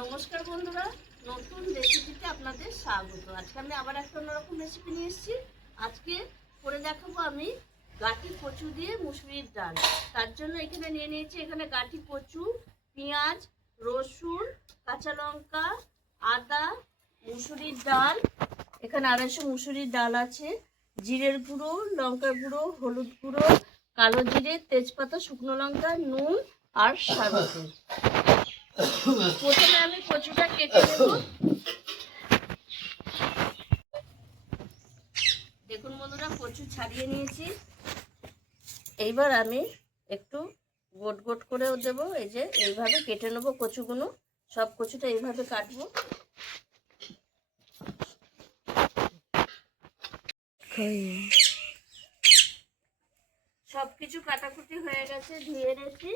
নমস্কার বন্ধুরা, নতুন রেসিপিতে আপনাদের স্বাগত। আজকে আমি আবার একটা অন্যরকম রেসিপি নিয়ে এসেছি। আজকে করে দেখাবো আমি গাঠি কচু দিয়ে মুসুরির ডাল। তার জন্য এখানে নিয়ে নিয়েছি গাঠি কচু, পেঁয়াজ, রসুন, কাঁচা লঙ্কা, আদা, মুসুরির ডাল। এখানে 250 মুসুরির ডাল আছে, জিরের গুঁড়ো, লঙ্কার গুঁড়ো, হলুদ গুঁড়ো, কালো জিরে, তেজপাতা, শুকনো লঙ্কা, নুন আর সাদা তেল। প্রথমে আমি কচুটা কেটে নেব। দেখুন বন্ধুরা, কচু ছাড়িয়ে নিয়েছি। এইবার আমি একটু গোট গোট করেও দেবো। এই যে এইভাবে কেটে নেবো কচুগুলো। সব কচুটা এইভাবে কাটবো। সব কিছু কাটাকুটি হয়ে গেছে, ধুয়ে নিয়েছি।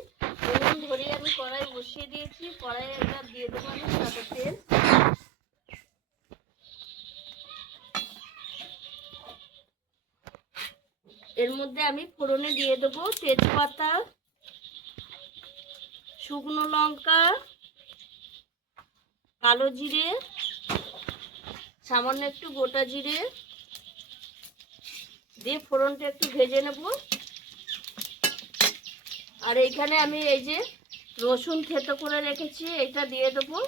উনুন ধরিয়ে আমি কড়াই বসিয়ে দিয়েছি। কড়াইয়ে এবার দিয়ে দেবো আমি সাদা তেল। এর মধ্যে আমি ফোড়নে দিয়ে দেবো তেজপাতা, শুকনো লঙ্কা, কালো জিরে, সামান্য একটু গোটা জিরে দিয়ে ফোড়নটা একটু ভেজে নেব। আর এইখানে আমি এই যে রসুন থেতো করে রেখেছি, এটা দিয়ে দেবো।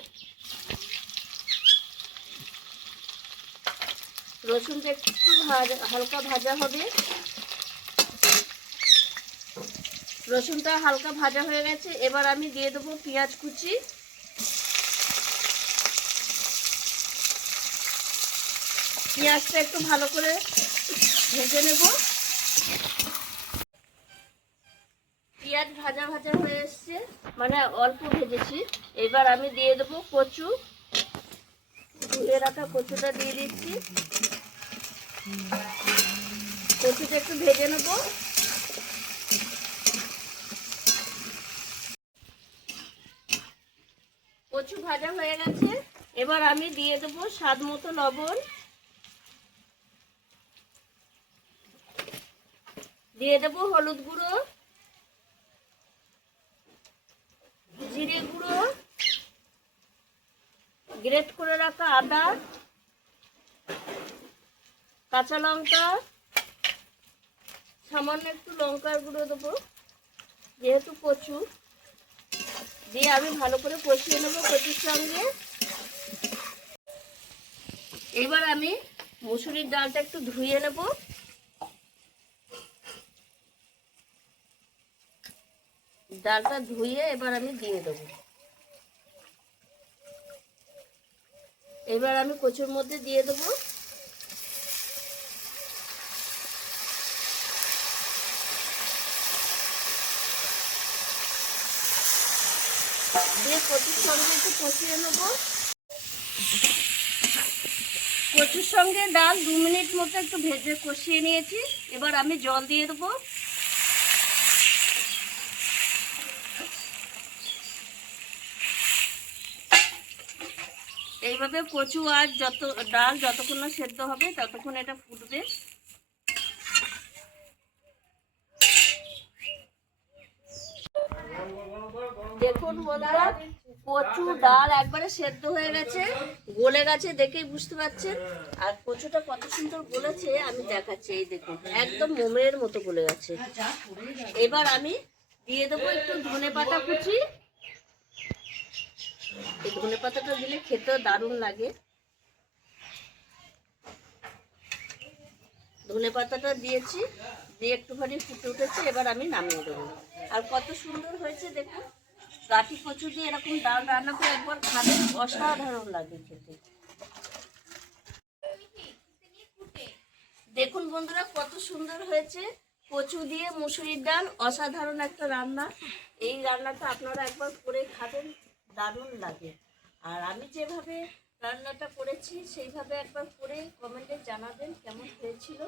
রসুনটা একটু হালকা ভাজা হবে। রসুনটা হালকা ভাজা হয়ে গেছে। এবার আমি দিয়ে দেবো পেঁয়াজ কুচি। পেঁয়াজটা একটু ভালো করে ভেজে নেব। পেঁয়াজ ভাজা ভাজা হয়ে এসছে, মানে অল্প ভেজেছি। এবার আমি দিয়ে দেবো কচু। ধুয়ে রাখা কচুটা দিয়ে দিচ্ছি। কচুটা একটু ভেজে নেব। কচু ভাজা হয়ে গেছে। এবার আমি দিয়ে দেবো স্বাদ মতো লবণ, দিয়ে দেবো হলুদ গুঁড়ো, জিরে গুঁড়ো, গ্রেট করে রাখা আদা, কাঁচা লঙ্কা, সামান্য একটু লঙ্কার গুঁড়ো দেবো যেহেতু কচু। দিয়ে আমি ভালো করে কষিয়ে নেবো কচুর সঙ্গে। এবার আমি মুসুরির ডালটা একটু ধুয়ে নেব। ডালটা ধুয়ে এবার আমি দিয়ে দেবো। এবার আমি কচুর মধ্যে দিয়ে দেবো। দিয়ে কচুর সঙ্গে একটু কষিয়ে নেব। কচুর সঙ্গে ডাল 2 মিনিট মতো একটু ভেজে কষিয়ে নিয়েছি। এবার আমি জল দিয়ে দেবো। এইভাবে কচু আর ডাল যতক্ষণ না সেদ্ধ হবে ততক্ষণ এটা ফুটবে। দেখুন বন্ধুরা, কচু ডাল একবারে সেদ্ধ হয়ে গেছে, গলে গেছে, দেখেই বুঝতে পারছেন। আর কচুটা কত সুন্দর গলেছে আমি দেখাচ্ছি। এই দেখুন, একদম মোমের মতো গলে গেছে। এবার আমি দিয়ে দেবো একটু ধনেপাতা কুচি। এই ধনেপাতাটা দিলে খেতেও দারুণ লাগে। ধনেপাতাটা দিয়েছি, দিয়ে একটুখানি ফুটে উঠেছে। এবার আমি নামিয়ে দেবো। আর কত সুন্দর হয়েছে দেখুন। গাঠি কচু দিয়ে এরকম ডাল রান্না করে একবার খাবেন, অসাধারণ লাগে খেতে। দেখুন বন্ধুরা, কত সুন্দর হয়েছে কচু দিয়ে মুসুরির ডাল। অসাধারণ একটা রান্না। এই রান্নাটা আপনারা একবার করে খাবেন, দারুণ লাগে। আর আমি যেভাবে রান্নাটা করেছি সেইভাবে একবার করে কমেন্টে জানাবেন কেমন হয়েছিল।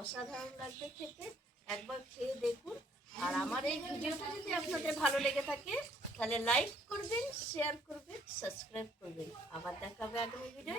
অসাধারণ লাগবে খেতে, একবার খেয়ে দেখুন। আর আমার এই ভিডিওটা যদি আপনাদের ভালো লেগে থাকে তাহলে লাইক করবেন, শেয়ার করবেন, সাবস্ক্রাইব করবেন। আবার দেখা হবে আগামী ভিডিও।